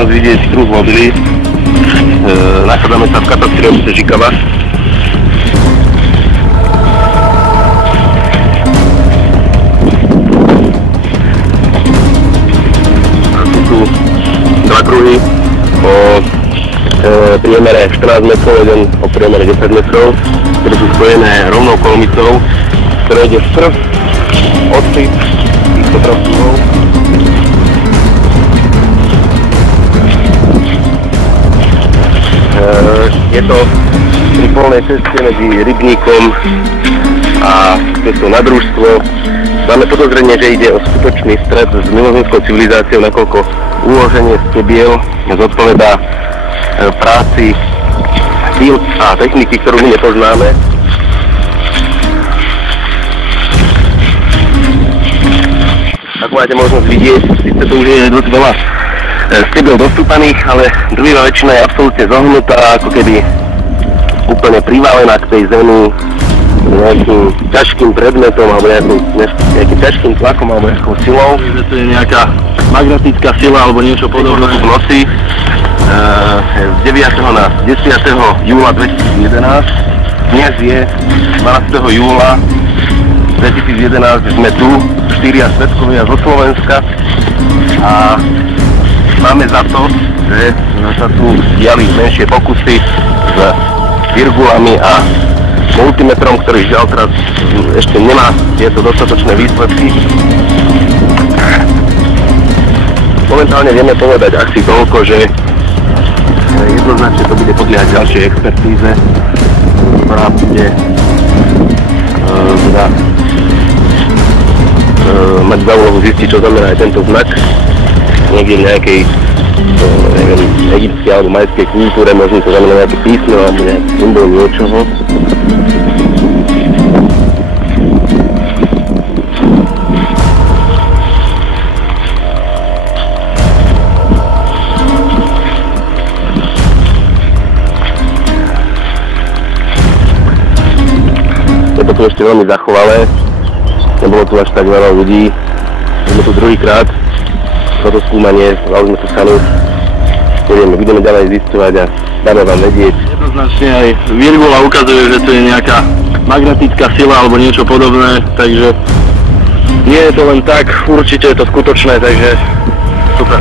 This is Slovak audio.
možnosť vidieť kruh mobily. Nachádzame sa v katastri obce Žikava. Sú tu dva kruhy o priemere 14 metrov, jeden o priemere 10 metrov, ktoré sú spojené rovnou kolmicou, ktoré ide vprv odsyp týchto troch kruhov. Je to pri polnej ceste medzi Rybníkom a cestou na Družstvo. Máme podozrenie, že ide o skutočný stret s mimozemskou civilizáciou, nakoľko uloženie stebiel zodpovedá práci síl a techniky, ktorú my nepoznáme. Ako máte možnosť vidieť, síce to už je dosť veľa stebiel dostúpaných, ale drvivá väčšina je absolútne zohnutá, ako keby úplne privalená k tej zemi nejakým ťažkým predmetom alebo nejakým ťažkým tlakom alebo nejakou silou. Že to je nejaká magnetická sila alebo niečo podobné. V noci z 9. na 10. júla 2011. Dnes je 12. júla 2011, sme tu, 4 svedkovia zo Slovenska a máme za to, že sa tu diali menšie pokusy s virgulami a multimetrom, ktorý žiaľ teraz ešte nemá tieto dostatočné výsledky. Momentálne vieme povedať asi toľko, že jednoznačne to bude podliehať ďalšej expertíze, ktorá bude mať za úlohu zistiť, čo znamená aj tento znak niekde v nejakej egyptskej alebo majskej kultúre, možno to znamená nejaké písmo alebo nejaký symbol niečoho. Je to tu ešte veľmi zachovalé, nebolo tu až tak veľa ľudí, sme tu druhýkrát. Toto skúmanie, ale sme tu sami, nevieme, budeme ďalej zisťovať a dáme vám vedieť. Jednoznačne aj virgula ukazuje, že to je nejaká magnetická sila alebo niečo podobné, takže nie je to len tak, určite je to skutočné, takže super.